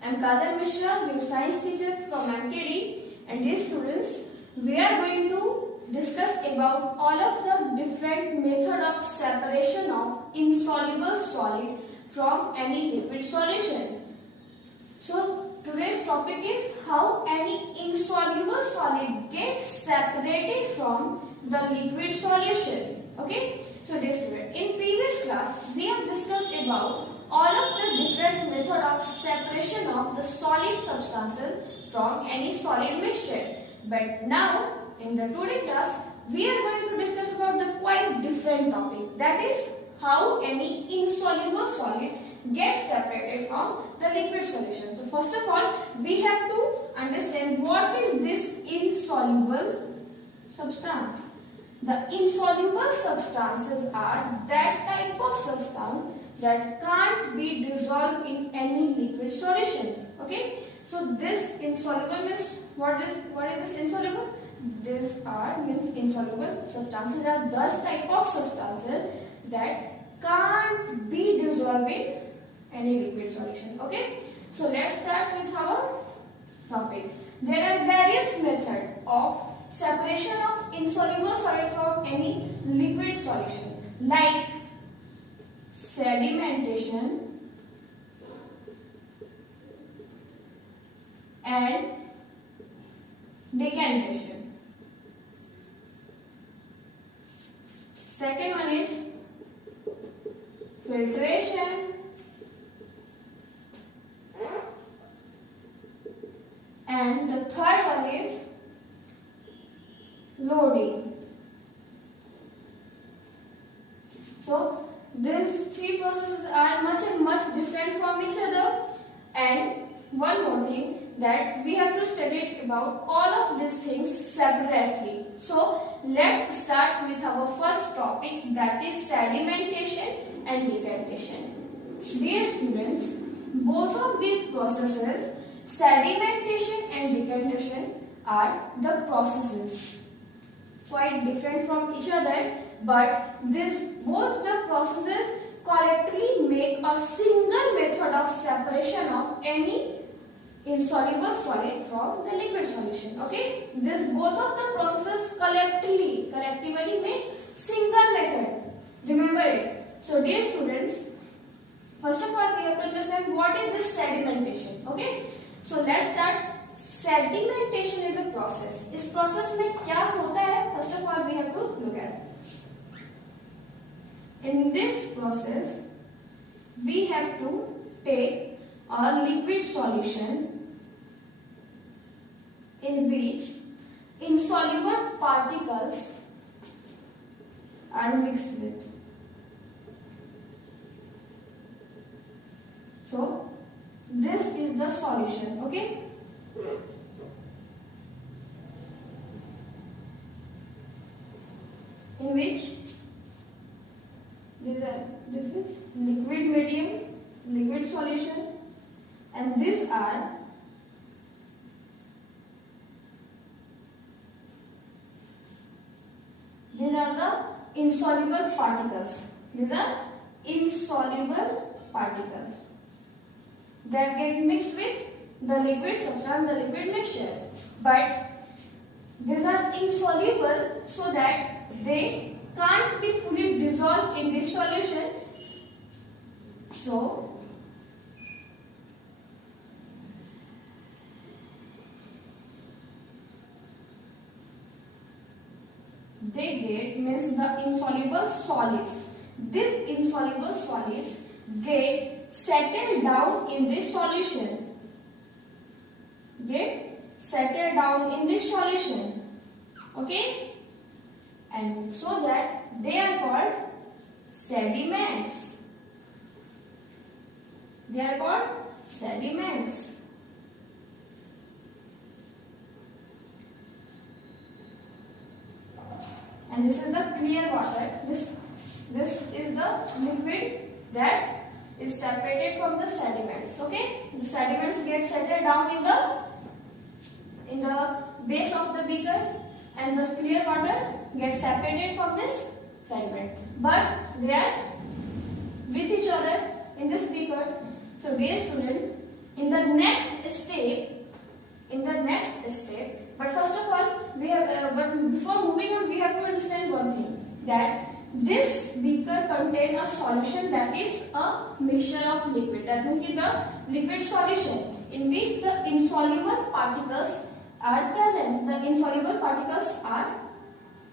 I am Mishra, your science teacher from M.K.D. and dear students, we are going to discuss about all of the different method of separation of insoluble solid from any liquid solution. So today's topic is how any insoluble solid gets separated from the liquid solution. Okay, so dear student, in previous class we have discussed about all of the different method of separation of the solid substances from any solid mixture. But now in the today class we are going to discuss about the quite different topic, that is how any insoluble solid gets separated from the liquid solution. So first of all we have to understand what is this insoluble substance. The insoluble substances are that type of substance that can't be dissolved in any liquid solution. Okay, so this insoluble means what is this insoluble? These are means insoluble substances are those type of substances that can't be dissolved in any liquid solution. Okay, so let's start with our topic. There are various methods of separation of insoluble solid from any liquid solution, like sedimentation and decantation. Second one is filtration and the third one is loading. So these three processes are much different from each other, and one more thing that we have to study about all of these things separately. So let's start with our first topic, that is sedimentation and decantation. Dear students, both of these processes, sedimentation and decantation, are the processes quite different from each other, but both the processes collectively make a single method of separation of any insoluble solid from the liquid solution. Okay, both of the processes collectively make single method. Remember it. So dear students, first of all we have to understand what is this sedimentation. Okay, so let's start. Sedimentation is a process. इस process में क्या होता है? First of all we have to look at. In this process, we have to take a liquid solution in which insoluble particles are mixed with. So this is the solution. Okay. In which this is liquid medium, liquid solution, and these are the insoluble particles. These are insoluble particles that get mixed with the liquid substance, the liquid mixture. But these are insoluble so that they can't be fully dissolved in this solution. So they get means the insoluble solids. These insoluble solids get settled down in this solution. Okay, and so that they are called sediments. And this is the clear water. This is the liquid that is separated from the sediments. Okay, the sediments get settled down in the base of the beaker, and the clear water gets separated from this sediment, but they are with each other in this beaker. So dear student, in the next step, but first of all we have but before moving on we have to understand one thing, that this beaker contains a solution that is a mixture of liquid, that means the liquid solution in which the insoluble particles are present. The insoluble particles are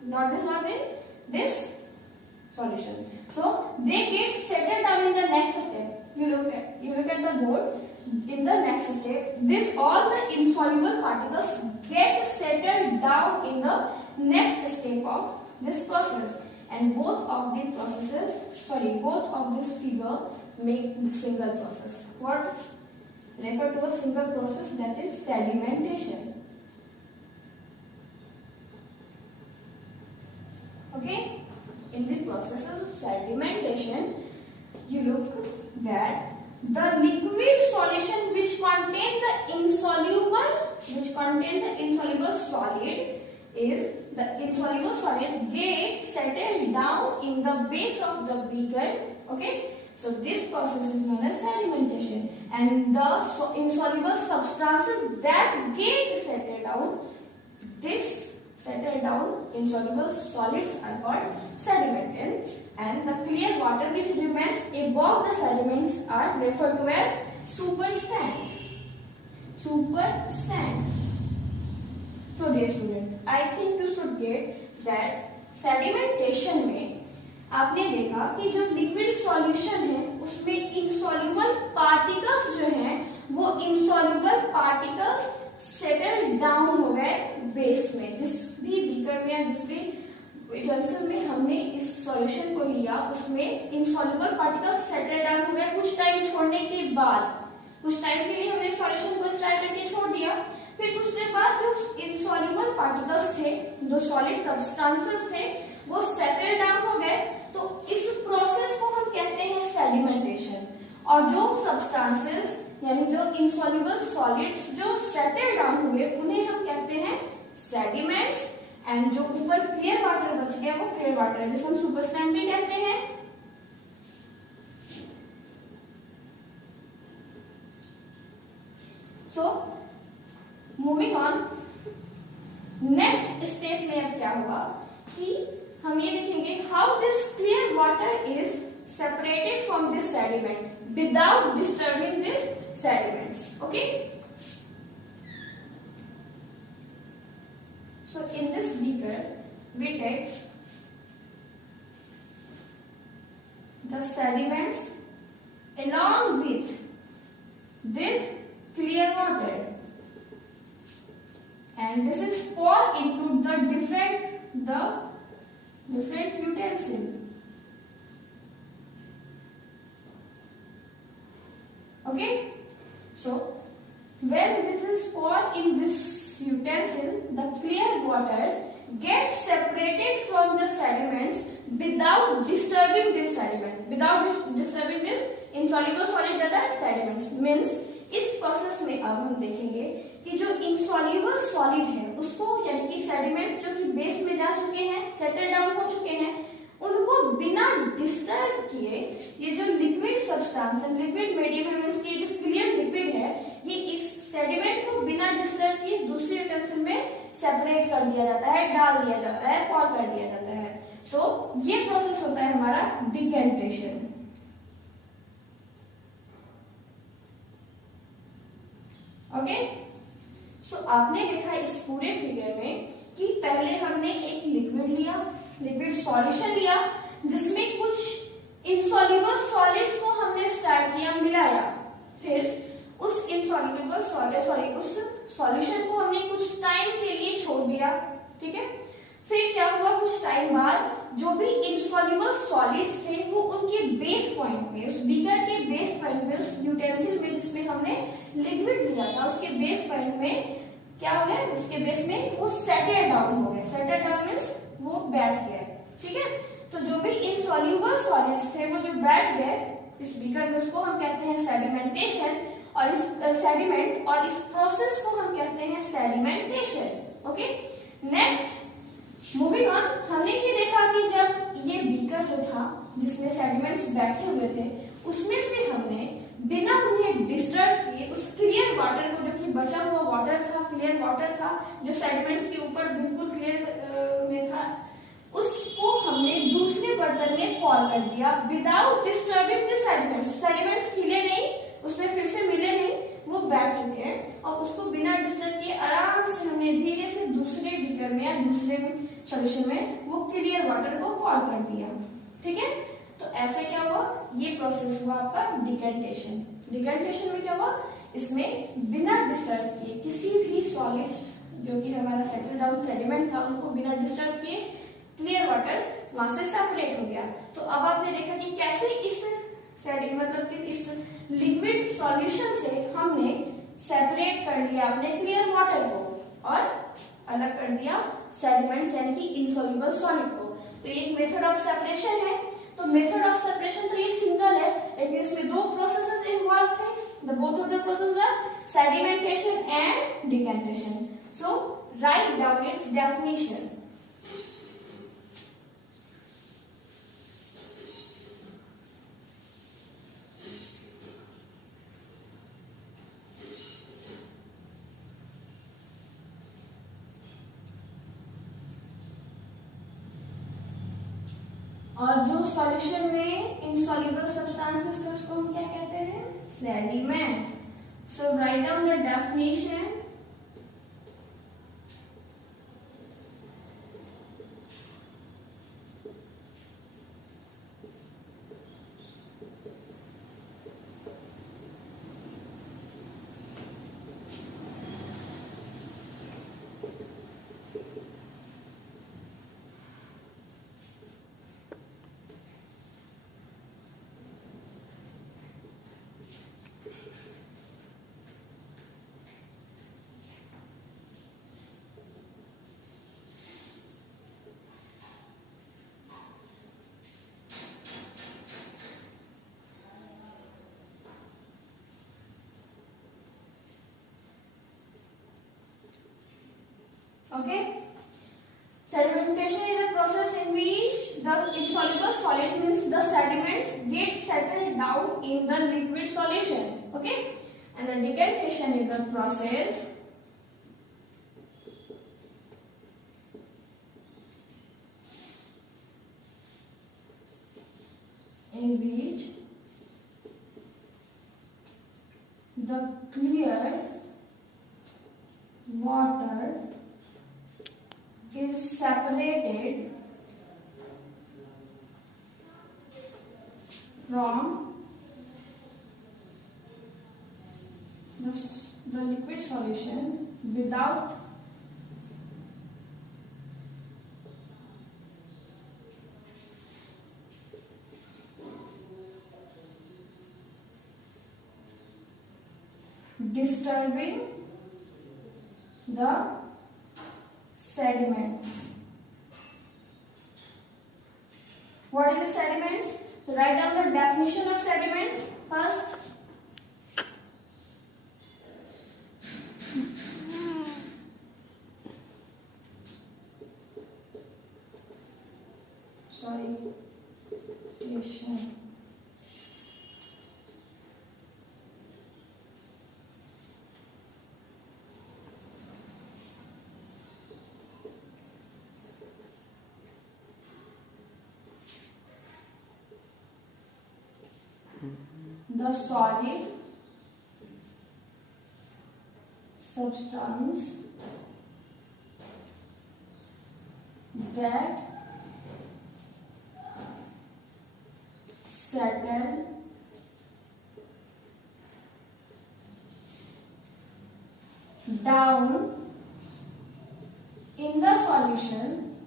not dissolved in this solution, so they get settled down in the next step. You look at the board. In the next step, all the insoluble particles get settled down in the next step of this process, and both of this figure make single process. What refer to a single process, that is sedimentation. Okay, in the process of sedimentation, you look that the liquid solution which contain the insoluble solid is the insoluble solids get settled down in the base of the beaker. Okay, so this process is known as sedimentation, and the insoluble substances that get settled down insoluble solids are called sediment, and the clear water which remains above the sediments are referred to as superstand. So dear student, I think you should get that sedimentation में आपने देखा कि जो liquid solution है उसमें insoluble particles जो हैं वो इंसॉल्युबल पार्टिकल्स सेटल डाउन हो गए बेस में। जिस भी बीकर में या जिस भी यूटेंसिल में हमने इस सॉल्यूशन को लिया उसमें इंसॉल्युबल पार्टिकल्स सेटल डाउन हो गए। कुछ टाइम छोड़ने के बाद, कुछ टाइम के लिए हमने सॉल्यूशन को स्टार्ट करके छोड़ दिया, फिर कुछ देर बाद जो इंसॉल्युबल पार्टिकल्स थे, जो सॉलिड सब्सटेंसेस थे, वो सेटल डाउन हो गए। तो इस प्रोसेस को हम कहते हैं सेडिमेंटेशन। और जो सब्सटेंसेस यानी जो इंसॉल्युबल सॉलिड्स जो सेटल डाउन हुए उन्हें हम कहते हैं सेडिमेंट्स, एंड जो ऊपर क्लियर वाटर बच गया वो क्लियर वाटर है जिसे हम सुपरस्टैंड भी कहते हैं। So moving on, next step में अब क्या हुआ कि हम ये देखेंगे how this clear water is separated from this sediment without disturbing this sediments. Okay, so in this beaker we take the sediments along with this clear water, and this is poured into the different utensil. Okay, so when this is poured in this utensil, the clear water gets separated from the sediments without disturbing this sediment, without disturbing this insoluble solid that are sediments. Means इस process में अब हम देखेंगे कि जो insoluble solid है उसको यानी कि सेडिमेंट्स जो कि बेस में जा चुके हैं, सेटल डाउन हो चुके हैं, उनको बिना डिस्टर्ब किए ये जो लिक्विड सब्सटेंस है, लिक्विड मीडियम है, मींस कि जो क्लियर लिक्विड है, ये इस सेडिमेंट को बिना डिस्टर्ब किए दूसरे यूटेंसिल में सेपरेट कर दिया जाता है, डाल दिया जाता है, पॉर कर दिया जाता है। तो ये प्रोसेस होता है हमारा डिकेंटेशन। ओके, सो आपने देखा इस पूरे फिगर में कि पहले हमने एक लिक्विड लिया, लिक्विड सॉल्यूशन लिया जिसमें कुछ इनसॉल्युबल सॉलिड्स को हमने स्टार्ट किया मिलाया, फिर उस इनसॉल्युबल उस सॉल्यूशन को हमने कुछ टाइम के लिए छोड़ दिया, ठीक है। फिर क्या हुआ, कुछ टाइम बाद जो भी इनसॉल्युबल सॉलिड्स थे वो उनके बेस पॉइंट में, उस बीकर के बेस पॉइंट में, उस यूटेंसिल में जिसमें हमने लिक्विड लिया था उसके बेस पॉइंट में क्या हो गया, उसके बेस में वो सेटल डाउन हो गए। सेटल डाउन मींस वो बैठ गए, ठीक है। तो जो भी इनसॉल्युबल सॉलिड्स थे वो जो बैठ गए इस बीकर में उसको हम कहते हैं सेडिमेंटेशन, और इस सेडिमेंट और इस प्रोसेस को हम कहते हैं sedimentation. Okay, next moving on, हमने ये देखा कि जब ये बीकर जो था जिसमें सेडिमेंट्स बैठे हुए थे उसमें से हमने बिना उन्हें डिस्टर्ब किए उस क्लियर वाटर को, जो कि बचा हुआ वाटर था, क्लियर वाटर था जो सेडिमेंट्स के ऊपर बिल्कुल क्लियर में था, उसको हमने दूसरे बर्तन में पॉर कर दिया without disturbing the sediments. Sediments हिले नहीं, उसमें फिर से मिले नहीं, वो बैठ चुके हैं और उसको बिना डिस्टर्ब किए आराम से हमने धीरे से दूसरे बीकर में या दूसरे सॉल्यूशन में वो क्लियर वाटर को पॉर कर दिया। ठीक है, तो ऐसे क्या हुआ, ये प्रोसेस हुआ आपका डिकेंटेशन। डिकेंटेशन में क्या हुआ, इसमें बिना डिस्टर्ब किए किसी भी सॉलिड्स जो कि हमारा सेटल डाउन सेडिमेंट था उनको बिना डिस्टर्ब किए क्लियर वाटर वहां से सेपरेट हो गया। तो अब आपने देखा कि कैसे इस मतलब कि इस लिक्विड सॉल्यूशन से हमने सेपरेट कर लिया अपने क्लियर वाटर को और अलग कर दिया सेडिमेंट्स यानी कि इनसॉल्युबल सॉलिड को। तो ये एक मेथड ऑफ सेपरेशन है। तो मेथड ऑफ सेपरेशन तो ये सिंगल है, लेकिन इसमें दो प्रोसेसेस इन्वॉल्व थे। The both of the process are sedimentation and decantation. So write down its definition. और जो सॉल्यूशन में इनसॉल्युबल सब्सटेंसेस थे उसको हम क्या कहते हैं, sediments. So write down the definition. Okay, sedimentation is a process in which the insoluble solid means the sediments get settled down in the liquid solution. Okay, and the decantation is a process in which the clear water is separated from the liquid solution without disturbing the sediments. What are the sediments? So write down the definition of sediments first. The solid substance that settle down in the solution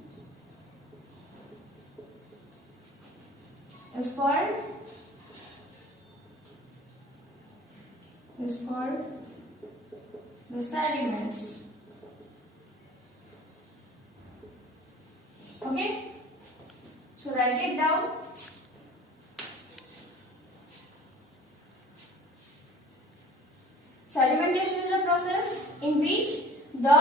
is called the sediments. Okay, so write it down. Sedimentation is a process in which the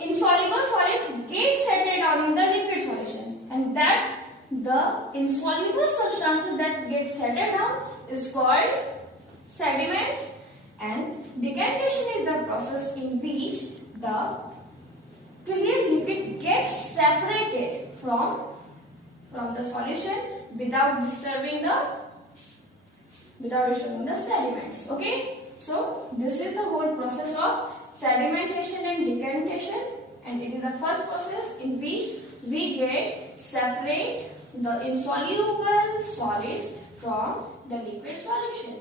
insoluble solids get settled down in the liquid solution, and that the insoluble substances that get settled down is called sediments, and Decantation is the process in which the clear liquid gets separated from the solution without disturbing the sediments. Okay, so this is the whole process of sedimentation and decantation, and it is the first process in which we separate the insoluble solids from the liquid solution.